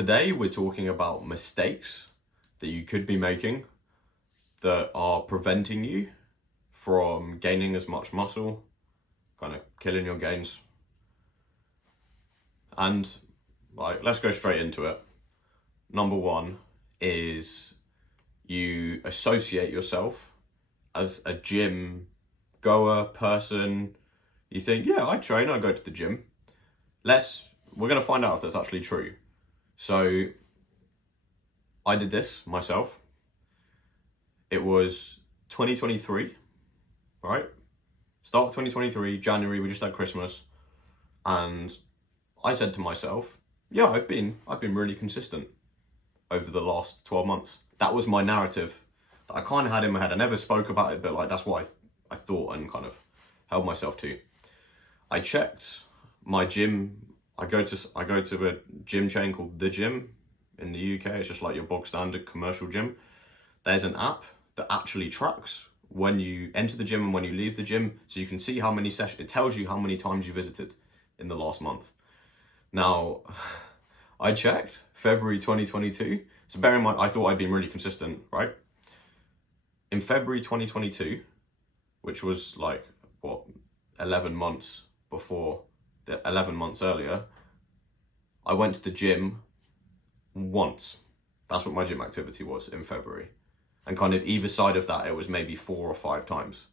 Today we're talking about mistakes that you could be making that are preventing you from gaining as much muscle, kind of killing your gains. And let's go straight into it. Number one is you associate yourself as a gym goer person. You think, yeah, I train, I go to the gym. We're going to find out if that's actually true. So I did this myself. It was 2023, right? Start of 2023, January, we just had Christmas. And I said to myself, yeah, I've been really consistent over the last 12 months. That was my narrative that I kind of had in my head. I never spoke about it, but that's what I thought and kind of held myself to. I checked my gym. I go to a gym chain called The Gym in the UK. It's just like your bog standard commercial gym. There's an app that actually tracks when you enter the gym and when you leave the gym, so you can see how many sessions. It tells you how many times you visited in the last month. Now, I checked February 2022. So bear in mind, I thought I'd been really consistent, right? In February 2022, which was 11 months before, 11 months earlier, I went to the gym once. That's what my gym activity was in February. And kind of either side of that, it was maybe 4 or 5 times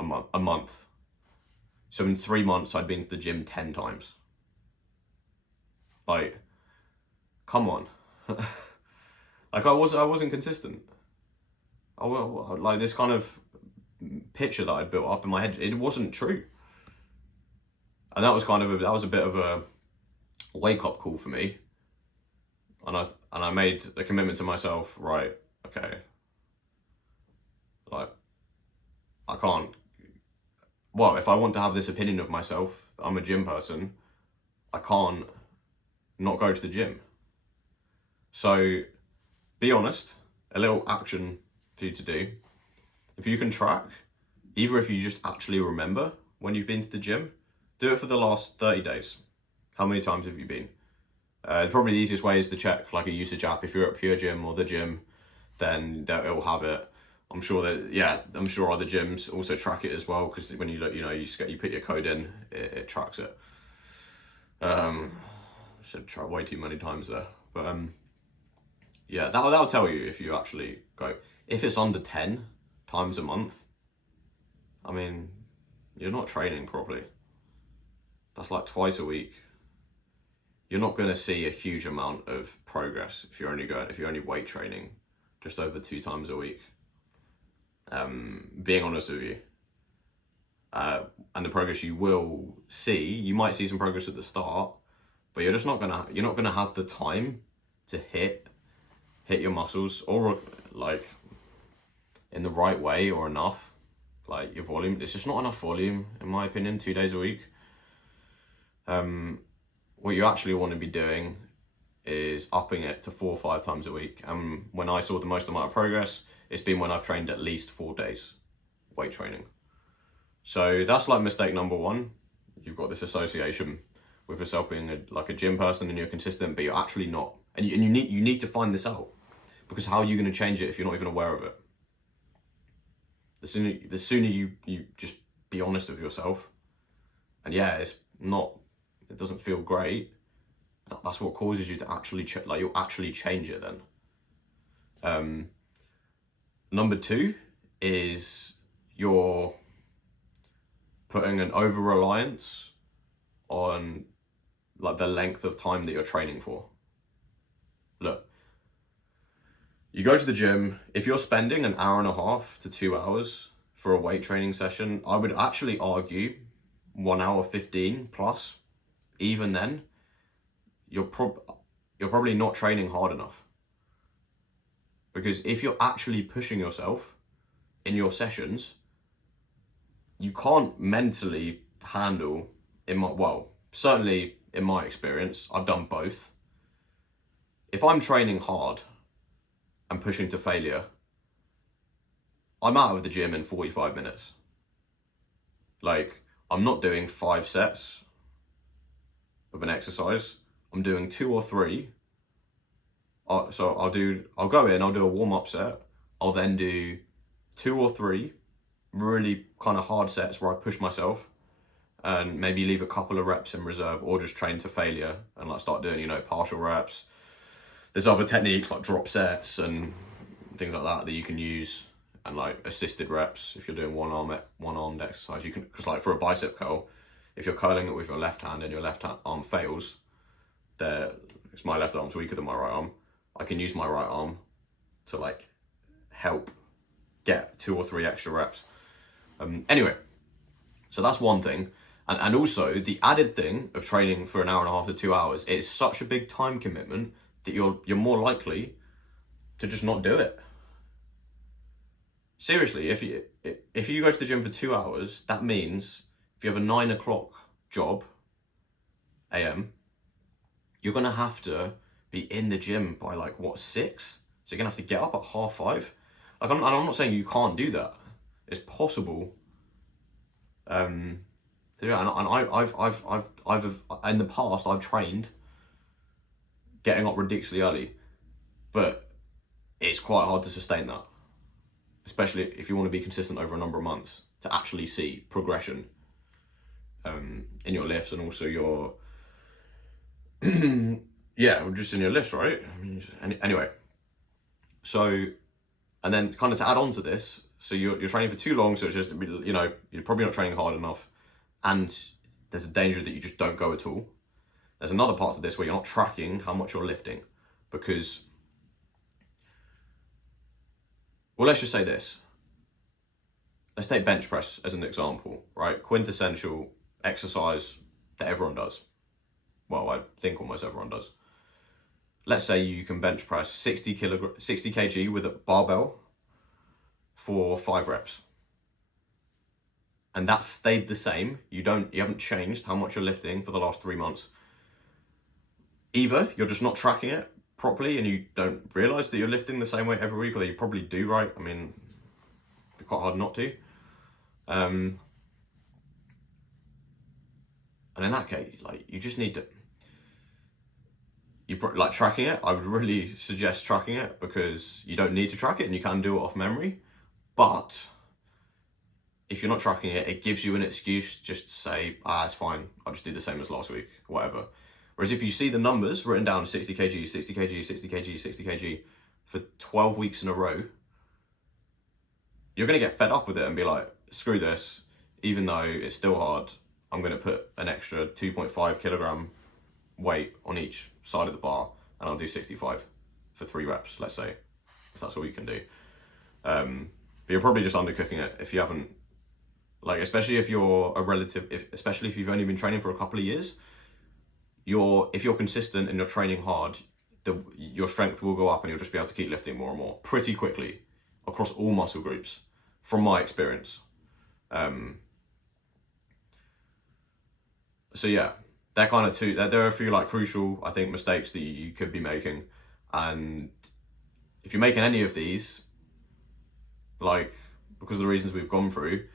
a month. So in 3 months, I'd been to the gym 10 times. Come on. I wasn't consistent. This kind of picture that I'd built up in my head, it wasn't true. And that was a bit of a wake up call for me. And I made a commitment to myself, right, okay. I can't, if I want to have this opinion of myself, I'm a gym person, I can't not go to the gym. So be honest, a little action for you to do. If you can track, either if you just actually remember when you've been to the gym, do it for the last 30 days. How many times have you been? Probably the easiest way is to check a usage app. If you're at Pure Gym or The Gym, then it will have it. I'm sure other gyms also track it as well, because when you look, you put your code in, it tracks it. Should try way too many times there, but that'll tell you if you actually go. If it's under 10 times a month, I mean, you're not training properly. That's twice a week. You're not going to see a huge amount of progress if you're only weight training just over 2 times a week. Being honest with you, and the progress you will see, you might see some progress at the start, but you're not gonna have the time to hit your muscles or in the right way or enough, your volume. It's just not enough volume, in my opinion, 2 days a week. What you actually want to be doing is upping it to 4 or 5 times a week. And when I saw the most amount of progress, it's been when I've trained at least 4 days weight training. So that's mistake number one. You've got this association with yourself being a gym person and you're consistent, but you're actually not. And you need to find this out, because how are you going to change it if you're not even aware of it? The sooner you just be honest with yourself, and it doesn't feel great. That's what causes you to actually you'll actually change it then. Number 2 is you're putting an over-reliance on the length of time that you're training for. Look, you go to the gym, if you're spending an hour and a half to 2 hours for a weight training session, I would actually argue 1 hour 15 plus, even then, you're probably not training hard enough. Because if you're actually pushing yourself in your sessions, you can't mentally handle, certainly in my experience, I've done both. If I'm training hard and pushing to failure, I'm out of the gym in 45 minutes. I'm not doing 5 sets of an exercise. I'm doing 2 or 3 So I'll go in, I'll do a warm-up set. I'll then do 2 or 3 really kind of hard sets where I push myself, and maybe leave a couple of reps in reserve, or just train to failure and like start doing, partial reps. There's other techniques like drop sets and things like that you can use, and like assisted reps if you're doing one armed exercise. You can, because like for a bicep curl, if you're curling it with your left hand and your left arm fails, it's my left arm's weaker than my right arm. I can use my right arm to like help get 2 or 3 extra reps. Anyway, so that's one thing. And also the added thing of training for an hour and a half to 2 hours, it's such a big time commitment that you're more likely to just not do it. Seriously, if you go to the gym for 2 hours, that means if you have a 9 o'clock job, AM, you're gonna have to be in the gym by like 6? So you're gonna have to get up at 5:30. Like I'm not saying you can't do that. It's possible. To do that. And I've in the past I've trained getting up ridiculously early, but it's quite hard to sustain that, especially if you want to be consistent over a number of months to actually see progression in your lifts, and also your just in your lifts, right? I mean, anyway, so, and then kind of to add on to this, so you're training for too long, so it's just, you're probably not training hard enough, and there's a danger that you just don't go at all. There's another part of this where you're not tracking how much you're lifting, because, well, let's just say this. Let's take bench press as an example, right? Quintessential exercise that everyone does. Well, I think almost everyone does. Let's say you can bench press 60 kg with a barbell for 5 reps. And that's stayed the same. You haven't changed how much you're lifting for the last 3 months. Either you're just not tracking it properly and you don't realize that you're lifting the same weight every week, or that you probably do, right? I mean, it'd be quite hard not to. And in that case, like, you just need to, like tracking it. I would really suggest tracking it, because you don't need to track it and you can do it off memory. But if you're not tracking it, it gives you an excuse just to say, it's fine, I'll just do the same as last week, whatever. Whereas if you see the numbers written down, 60 kg, 60 kg, 60 kg, 60 kg for 12 weeks in a row, you're going to get fed up with it and be like, screw this, even though it's still hard, I'm going to put an extra 2.5 kilogram weight on each side of the bar, and I'll do 65 for 3 reps, let's say, if that's all you can do. But you're probably just undercooking it if you haven't, like, especially if you're especially if you've only been training for a couple of years, if you're consistent and you're training hard, your strength will go up and you'll just be able to keep lifting more and more pretty quickly across all muscle groups, from my experience. So yeah, they're kind of there are a few like crucial, I think, mistakes that you could be making. And if you're making any of these, like, because of the reasons we've gone through,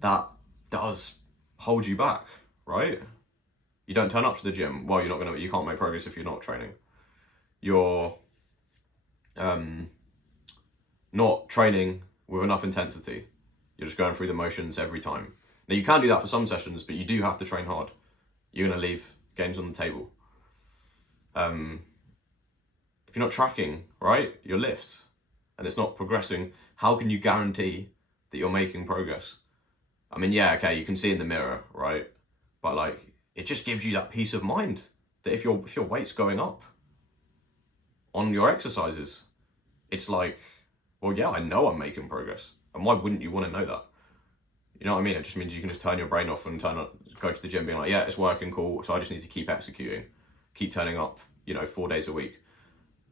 that does hold you back, right? You don't turn up to the gym. Well, you can't make progress if you're not training. You're not training with enough intensity. You're just going through the motions every time. Now, you can do that for some sessions, but you do have to train hard. You're going to leave games on the table. If you're not tracking, right, your lifts, and it's not progressing, how can you guarantee that you're making progress? I mean, yeah, okay, you can see in the mirror, right? But like, it just gives you that peace of mind that if your weight's going up on your exercises, it's like, well, yeah, I know I'm making progress. And why wouldn't you want to know that? You know what I mean? It just means you can just turn your brain off and go to the gym being like, yeah, it's working, cool. So I just need to keep executing, keep turning up, 4 days a week.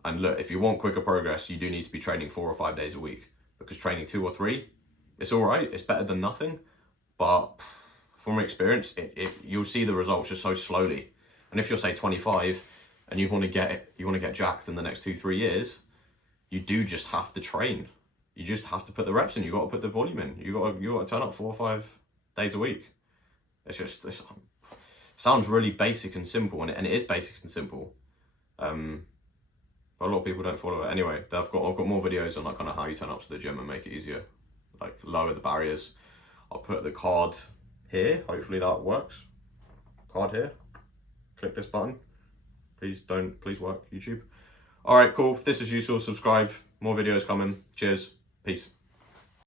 And look, if you want quicker progress, you do need to be training 4 or 5 days a week, because training 2 or 3, it's all right. It's better than nothing. But from experience, you'll see the results just so slowly. And if you're, say, 25 and you want to get jacked in the next 2-3 years, you do just have to train. You just have to put the reps in. You got to put the volume in. You got to turn up 4 or 5 days a week. It sounds really basic and simple, and it is basic and simple. But a lot of people don't follow it. Anyway, I've got more videos on like kind of how you turn up to the gym and make it easier, like lower the barriers. I'll put the card here. Hopefully that works. Card here. Click this button. Please work, YouTube. All right, cool. If this is useful, subscribe. More videos coming. Cheers. Peace.